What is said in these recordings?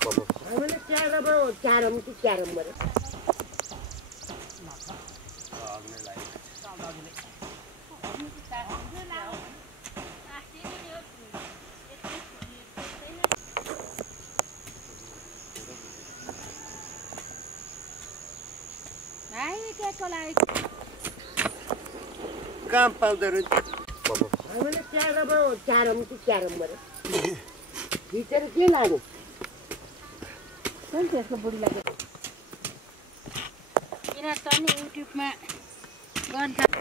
हामीले क्यारम कि क्यारम गरेँ काम पाउँदो रहेछ हामीले क्यारम कि क्यारम गरेँ भित्र के लाने त्यसको बुढीलाई किन त नि युट्युबमा गर्छ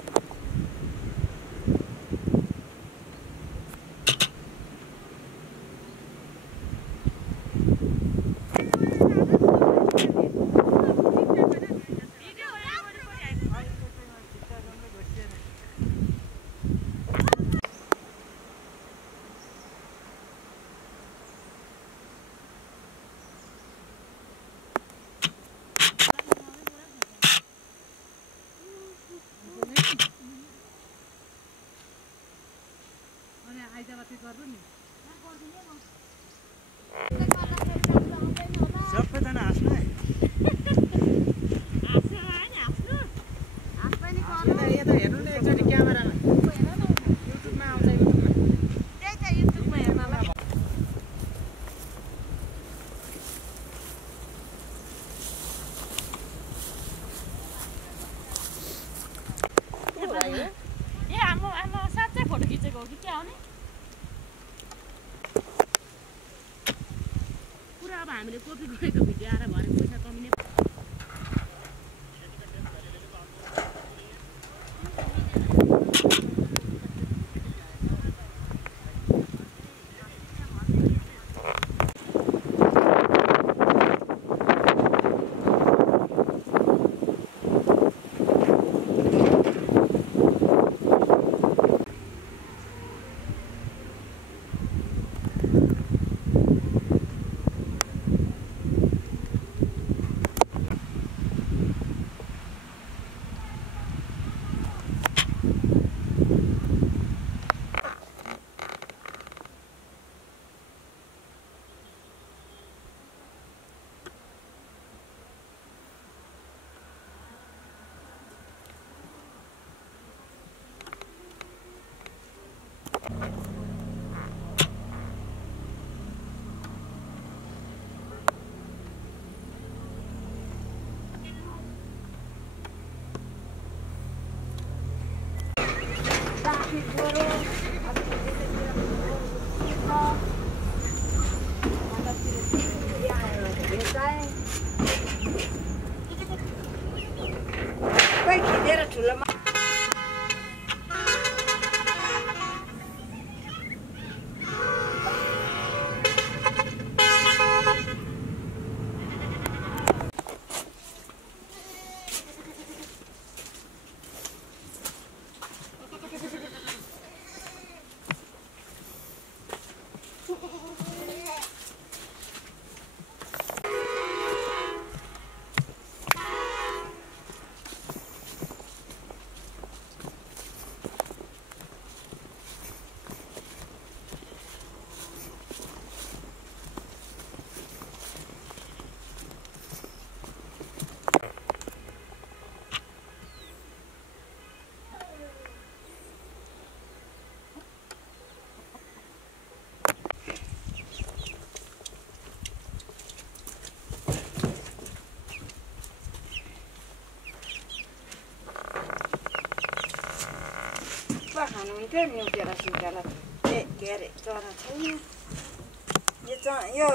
सबैजना हाँस्नु है यता हेर्नु न एकचोटि क्यामेरामा युट्युबमा आउँछ युट्युबमा साँच्चै फोटो खिचेको हो कि क्या हो नि पुरा अब हामीले कपी गरेको भिडियो आएर भरे पैसा कमिने खिचेर ठुलोमा खानुहुन्थ्यो नि उकेरा सुकेला के अरे चरा छैन यो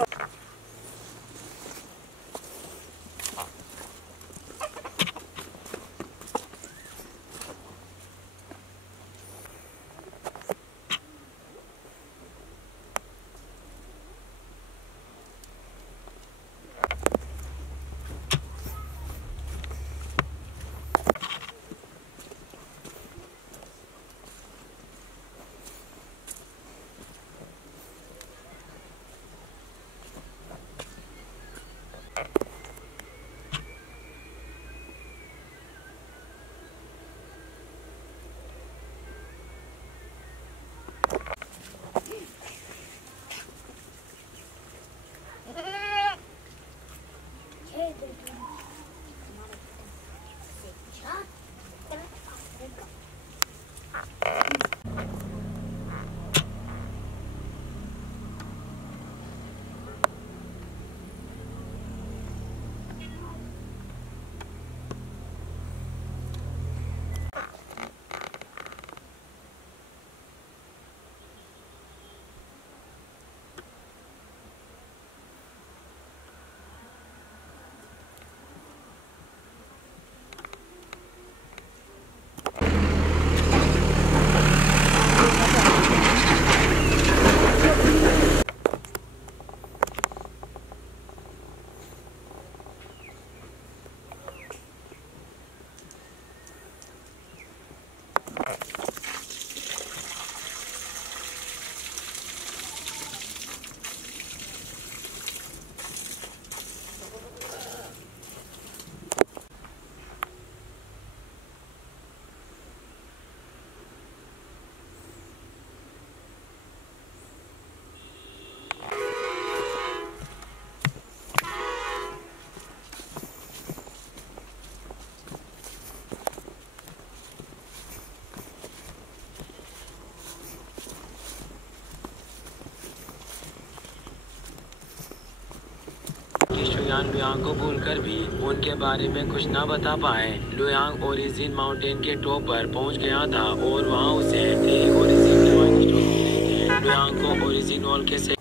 कि शुयान लुयांग को भूलकर भी उनके बारे में कुछ न बता पाए। लुयांग ओरिजिन माउंटेन के टॉप पर पहुंच गया था और वहां उसे एक ओरिजिन डिवाइन स्टोन मिली। लुयांग को ओरिजिन वॉल के से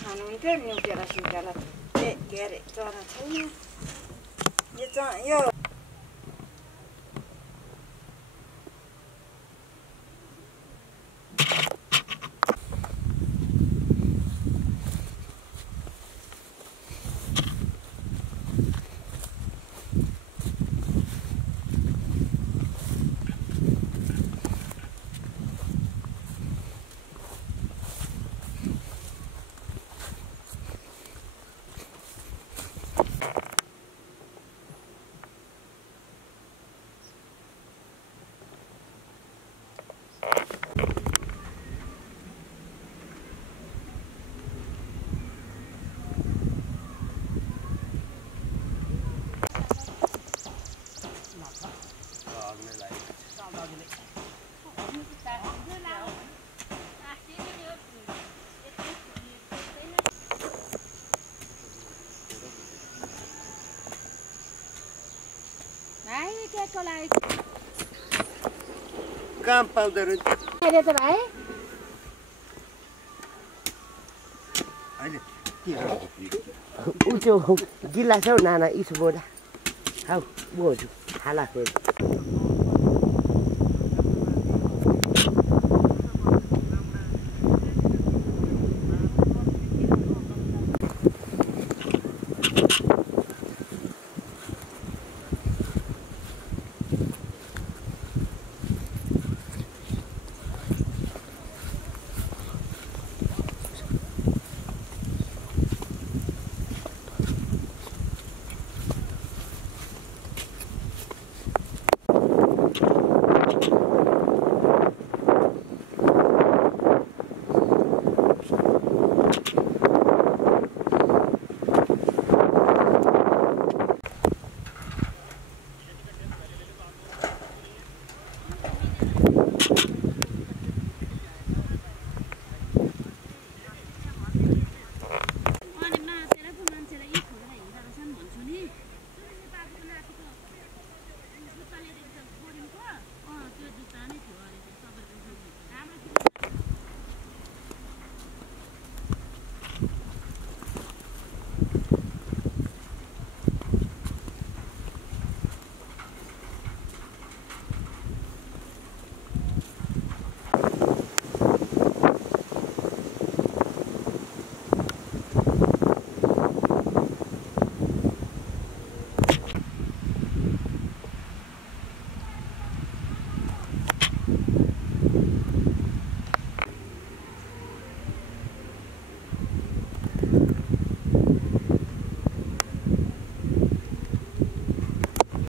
खानुहुन्थ्यो निउटेर सुटेर के अरे चरा छैन यो काम पाउँदो रहेछ अहिले त भाइ ऊ त्यो गिलास हौ नाना इसो बोडा हौ बोजू खाला फेरि